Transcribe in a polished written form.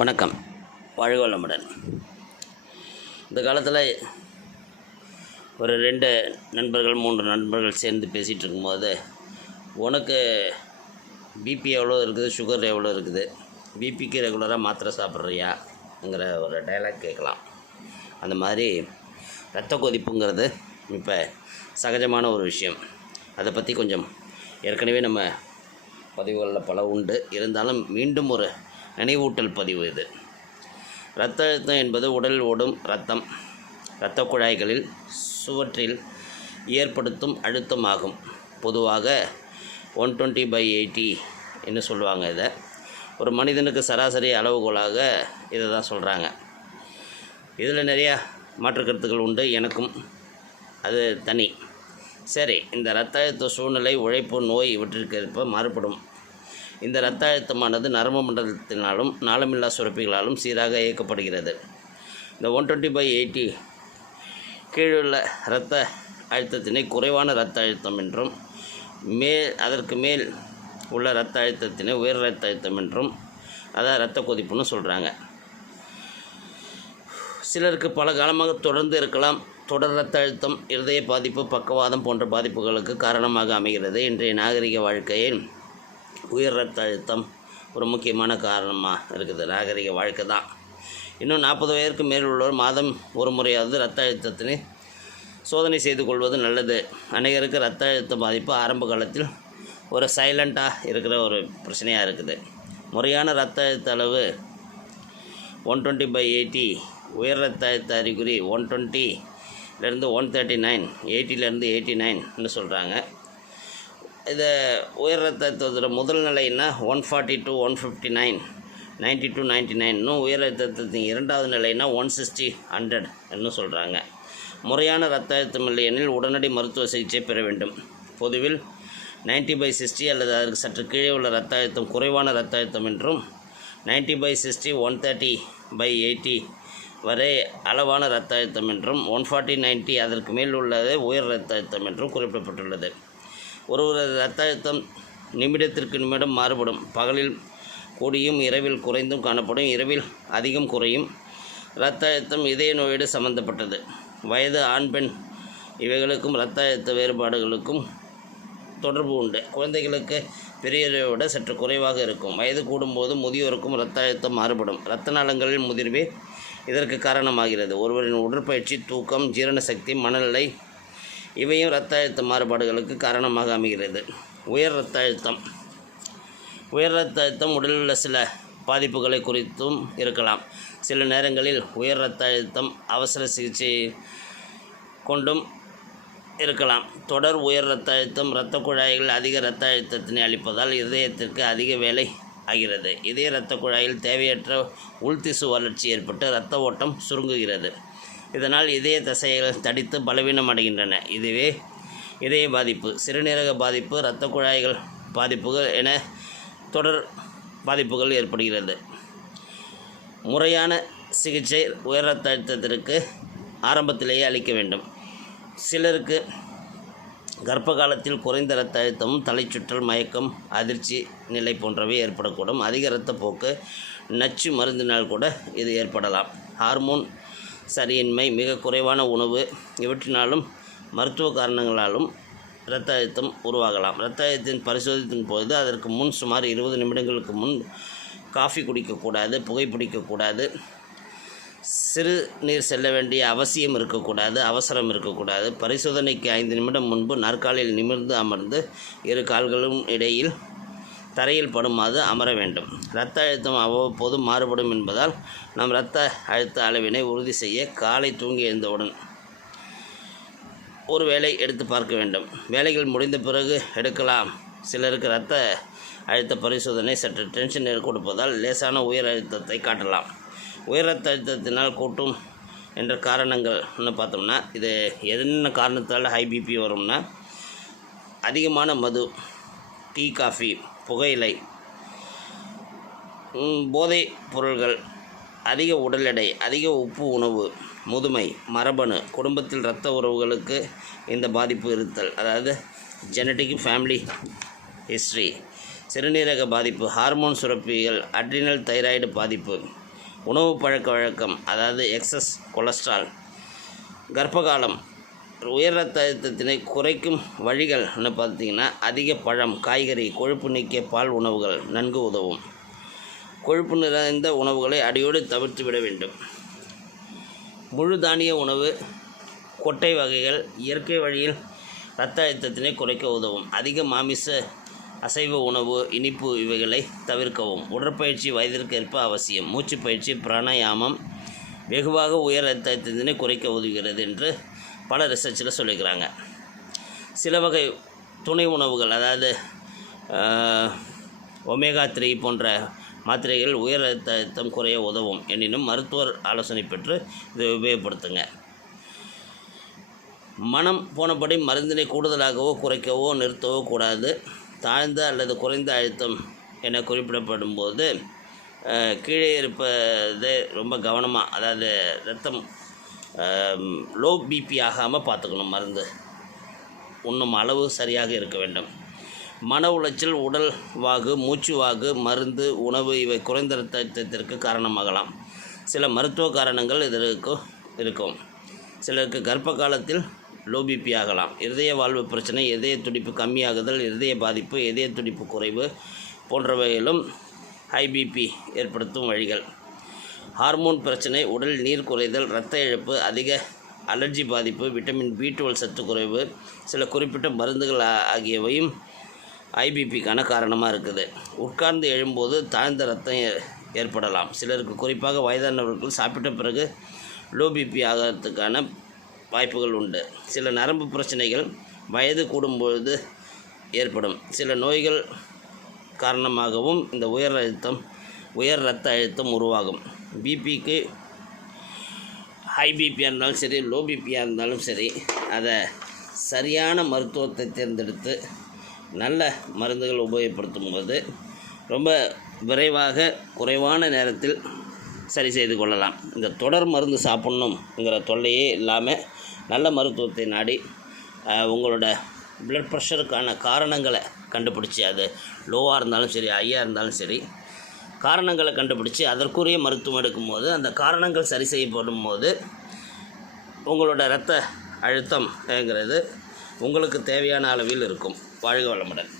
வணக்கம். வாழ்க வளமுடன். இந்த காலத்தில் ஒரு 2 நண்பர்கள் 3 நண்பர்கள் சேர்ந்து பேசிகிட்டு இருக்கும்போது, உனக்கு பிபி எவ்வளோ இருக்குது, சுகர் எவ்வளோ இருக்குது, பிபிக்கு ரெகுலராக மாத்திரை சாப்பிட்றியாங்கிற ஒரு டைலாக் கேட்கலாம். அந்த மாதிரி இரத்த கொதிப்புங்கிறது இப்போ சகஜமான ஒரு விஷயம். அதை பற்றி கொஞ்சம் ஏற்கனவே நம்ம பதிவுகளில் பல உண்டு. இருந்தாலும் மீண்டும் ஒரு நினைவூட்டல் பதிவு இது. இரத்த அழுத்தம் என்பது உடலில் ஓடும் இரத்த குழாய்களில் சுவற்றில் ஏற்படுத்தும் அழுத்தம் ஆகும். பொதுவாக 120/80 என்று சொல்லுவாங்க. இதை ஒரு மனிதனுக்கு சராசரி அளவுகோலாக இதை தான் சொல்கிறாங்க. இதில் நிறையா மாற்று கருத்துக்கள் உண்டு, எனக்கும் அது தனி. சரி, இந்த இரத்த அழுத்த சூழ்நிலை, உழைப்பு, நோய் இவற்றிற்கு ஏற்ப மாறுபடும். இந்த இரத்த அழுத்தமானது நரம்பு மண்டலத்தினாலும் நாளமில்லா சுரப்பிகளாலும் சீராக இயக்கப்படுகிறது. இந்த 120/80 கீழுள்ள இரத்த அழுத்தத்தினை குறைவான இரத்த அழுத்தம் என்றும், அதற்கு மேல் உள்ள இரத்த அழுத்தத்தினை உயர் இரத்த அழுத்தம் என்றும், அதான் இரத்த கொதிப்புன்னு சொல்கிறாங்க. சிலருக்கு பல காலமாக தொடர்ந்து இருக்கலாம். தொடர் இரத்த அழுத்தம், இருதய பாதிப்பு, பக்கவாதம் போன்ற பாதிப்புகளுக்கு காரணமாக அமைகிறது. இன்றைய நாகரிக வாழ்க்கையில் உயர் இரத்த அழுத்தம் ஒரு முக்கியமான காரணமாக இருக்குது. நாகரிக வாழ்க்கை தான். இன்னும் 40 வயதுக்கு மேல் உள்ளவர் மாதம் ஒரு முறையாவது இரத்த அழுத்தத்தினை சோதனை செய்து கொள்வது நல்லது. அநேகருக்கு இரத்த அழுத்த பாதிப்பு ஆரம்ப காலத்தில் ஒரு சைலண்ட்டாக இருக்கிற ஒரு பிரச்சனையாக இருக்குது. முறையான இரத்த அழுத்த அளவு 120/80. உயர் இரத்த அழுத்த அறிகுறி 120லேருந்து 139, 80லேருந்து 89ன்னு சொல்கிறாங்க. இதை உயர் இரத்த அழுத்தத்தோட முதல் நிலைன்னா 140 to 159, 90 to 99. உயர் இரத்த அழுத்தத்தின் இரண்டாவது நிலைன்னா 160, 100 சொல்கிறாங்க. முறையான இரத்த அழுத்தம் இல்லையெனில் உடனடி மருத்துவ சிகிச்சை பெற வேண்டும். பொதுவில் 90/60 அல்லது அதற்கு சற்று கீழே உள்ள இரத்த அழுத்தம் குறைவான இரத்த அழுத்தம் என்றும், 90/60, 130/80 வரை அளவான இரத்த அழுத்தம் என்றும், 140, 90 அதற்கு மேல் உள்ளது உயர் இரத்த அழுத்தம் என்றும் குறிப்பிடப்பட்டுள்ளது. ஒருவரது இரத்த அழுத்தம் நிமிடத்திற்கு நிமிடம் மாறுபடும். பகலில் கூடியும் இரவில் குறைந்தும் காணப்படும். இரவில் அதிகம் குறையும். இரத்த அழுத்தம் இதய நோயோடு சம்பந்தப்பட்டது. வயது, ஆண், பெண் இவைகளுக்கும் இரத்த அழுத்த வேறுபாடுகளுக்கும் தொடர்பு உண்டு. குழந்தைகளுக்கு பெரியவரை விட சற்று குறைவாக இருக்கும். வயது கூடும்போது முதியோருக்கும் இரத்த அழுத்தம் மாறுபடும். இரத்த நாளங்களில் முதிர்வே இதற்கு காரணமாகிறது. ஒருவரின் உடற்பயிற்சி, தூக்கம், ஜீரண சக்தி, மனநிலை இவையும் இரத்த அழுத்த மாறுபாடுகளுக்கு காரணமாக அமைகிறது. உயர் இரத்த அழுத்தம் உடலில் உள்ள சில பாதிப்புகளை குறித்தும் இருக்கலாம். சில நேரங்களில் உயர் இரத்த அழுத்தம் அவசர சிகிச்சை கொண்டும் இருக்கலாம். தொடர் உயர் இரத்த அழுத்தம் இரத்த குழாய்கள் அதிக இரத்த அழுத்தத்தினை அளிப்பதால் இதயத்திற்கு அதிக வேலை ஆகிறது. இதய இரத்த குழாயில் தேவையற்ற உள்திசு வளர்ச்சி ஏற்பட்டு இரத்த ஓட்டம் சுருங்குகிறது. இதனால் இதய தசைகள் தடித்து பலவீனம் அடைகின்றன. இதுவே இதய பாதிப்பு, சிறுநீரக பாதிப்பு, இரத்த குழாய்கள் பாதிப்புகள் என தொடர் பாதிப்புகள் ஏற்படுகிறது. முறையான சிகிச்சை உயர் இரத்த அழுத்தத்திற்கு ஆரம்பத்திலேயே அளிக்க வேண்டும். சிலருக்கு கர்ப்ப காலத்தில் குறைந்த இரத்த அழுத்தமும், தலைச்சுற்றல், மயக்கம், அதிர்ச்சி நிலை போன்றவை ஏற்படக்கூடும். அதிக இரத்தப்போக்கு, நச்சு மருந்தினால் கூட இது ஏற்படலாம். ஹார்மோன் சரியின்மை, மிக குறைவான உணவு இவற்றினாலும் மருத்துவ காரணங்களாலும் இரத்த அழுத்தம் உருவாகலாம். இரத்த அழுத்தத்தின் பரிசோதனையின் போது அதற்கு முன் சுமார் 20 நிமிடங்களுக்கு முன் காஃபி குடிக்கக்கூடாது, புகைப்பிடிக்கக்கூடாது, சிறு நீர் செல்ல வேண்டிய அவசியம் இருக்கக்கூடாது, அவசரம் இருக்கக்கூடாது. பரிசோதனைக்கு 5 நிமிடம் முன்பு நாற்காலியில் நிமிர்ந்து அமர்ந்து 2 கால்களும் இடையில் தரையில் படுமாறு அமர வேண்டும். இரத்த அழுத்தம் அவ்வப்போது மாறுபடும் என்பதால் நாம் இரத்த அழுத்த அளவினை உறுதி செய்ய காலை தூங்கி எழுந்தவுடன் ஒரு வேளை எடுத்து பார்க்க வேண்டும். வேலைகள் முடிந்த பிறகு எடுக்கலாம். சிலருக்கு இரத்த அழுத்த பரிசோதனை சற்று டென்ஷன் கொடுப்பதால் லேசான உயர் அழுத்தத்தை காட்டலாம். உயர் இரத்த அழுத்தத்தினால் கூட்டும் என்ற காரணங்கள்னு பார்த்தோம்னா, இது என்ன காரணத்தால் ஹை பிபி வரும்னா, அதிகமான மது, டீ, காஃபி, புகையிலை, போதைப் பொருள்கள், அதிக உடல் எடை, அதிக உப்பு உணவு, முதுமை, மரபணு, குடும்பத்தில் இரத்த உறவுகளுக்கு இந்த பாதிப்பு இருத்தல், அதாவது ஜெனட்டிக் ஃபேமிலி ஹிஸ்ட்ரி, சிறுநீரக பாதிப்பு, ஹார்மோன் சுரப்பிகள், அட்ரினல் தைராய்டு பாதிப்பு, உணவு பழக்க வழக்கம், அதாவது எக்ஸஸ் கொலஸ்ட்ரால். கர்ப்பகாலம் உயர் இரத்த அழுத்தத்தினை குறைக்கும் வழிகள்னு பார்த்திங்கன்னா, அதிக பழம், காய்கறி, கொழுப்பு நீக்கிய பால் உணவுகள் நன்கு உதவும். கொழுப்பு நிறைந்த உணவுகளை அடியோடு தவிர்த்து விட வேண்டும். முழு தானிய உணவு, கொட்டை வகைகள் இயற்கை வழியில் இரத்த அழுத்தத்தினை குறைக்க உதவும். அதிக மாமிச, அசைவ உணவு, இனிப்பு இவைகளை தவிர்க்கவும். உடற்பயிற்சி வயதிற்கேற்ப அவசியம். மூச்சு பயிற்சி, பிராணாயாமம் வெகுவாக உயர் இரத்த அழுத்தத்தினை குறைக்க உதவுகிறது என்று பல ரிசர்ச்சில் சொல்லிக்கிறாங்க. சில வகை துணை உணவுகள், அதாவது ஒமேகா 3 போன்ற மாத்திரைகள் உயர் இரத்த அழுத்தம் குறைய உதவும். எனினும் மருத்துவர் ஆலோசனை பெற்று இதை உபயோகப்படுத்துங்க. மனம் போனபடி மருந்தினை கூடுதலாகவோ குறைக்கவோ நிறுத்தவோ கூடாது. தாழ்ந்த அல்லது குறைந்த அழுத்தம் என குறிப்பிடப்படும் போது கீழே இருப்பது ரொம்ப கவனமாக, அதாவது ரத்தம் லோ பிபி ஆகாமல் பார்த்துக்கணும். மருந்து உண்ணும் அளவு சரியாக இருக்க வேண்டும். மன உளைச்சல், உடல் வாகு, மூச்சு வாகு, மருந்து, உணவு இவை குறைந்த இரத்த அழுத்தத்திற்கு காரணமாகலாம். சில மருத்துவ காரணங்கள் இதற்கு இருக்கும். சிலருக்கு கர்ப்ப காலத்தில் லோ பிபி ஆகலாம். இருதய வாழ்வு பிரச்சனை, இதய துடிப்பு கம்மியாகுதல், இருதய பாதிப்பு, இதய துடிப்பு குறைவு போன்றவைகளும் ஹை பிபி ஏற்படுத்தும் வழிகள். ஹார்மோன் பிரச்சனை, உடல் நீர் குறைதல், இரத்த இழப்பு, அதிக அலர்ஜி பாதிப்பு, விட்டமின் B12 சத்து குறைவு, சில குறிப்பிட்ட மருந்துகள் ஆகியவையும் ஐபிபிக்கான காரணமாக இருக்குது. உட்கார்ந்து எழும்போது தாழ்ந்த ரத்தம் ஏற்படலாம். சிலருக்கு, குறிப்பாக வயதானவர்கள், சாப்பிட்ட பிறகு லோ பிபி ஆகிறதுக்கான வாய்ப்புகள் உண்டு. சில நரம்பு பிரச்சனைகள் வயது கூடும்பொழுது ஏற்படும். சில நோய்கள் காரணமாகவும் இந்த உயர் இரத்த அழுத்தம் உருவாகும். பிபிக்கு ஹை பிபியாக இருந்தாலும் சரி, லோ பிபியாக இருந்தாலும் சரி, அதை சரியான மருத்துவத்தை தேர்ந்தெடுத்து நல்ல மருந்துகள் உபயோகப்படுத்தும் போது ரொம்ப விரைவாக குறைவான நேரத்தில் சரி செய்து கொள்ளலாம். இந்த தொடர் மருந்து சாப்பிட்ணுங்கிற தொல்லையே இல்லாமல் நல்ல மருத்துவத்தை நாடி உங்களோட ப்ளட் ப்ரெஷருக்கான காரணங்களை கண்டுபிடிச்சி, அது லோவாக இருந்தாலும் சரி, ஹையாக இருந்தாலும் சரி, காரணங்களை கண்டுபிடிச்சி அதற்குரிய மருத்துவம் எடுக்கும்போது அந்த காரணங்கள் சரி செய்யப்படும் போது உங்களோட இரத்த அழுத்தம்ங்கிறது உங்களுக்கு தேவையான அளவில் இருக்கும். வாழ்க வளமுடன்.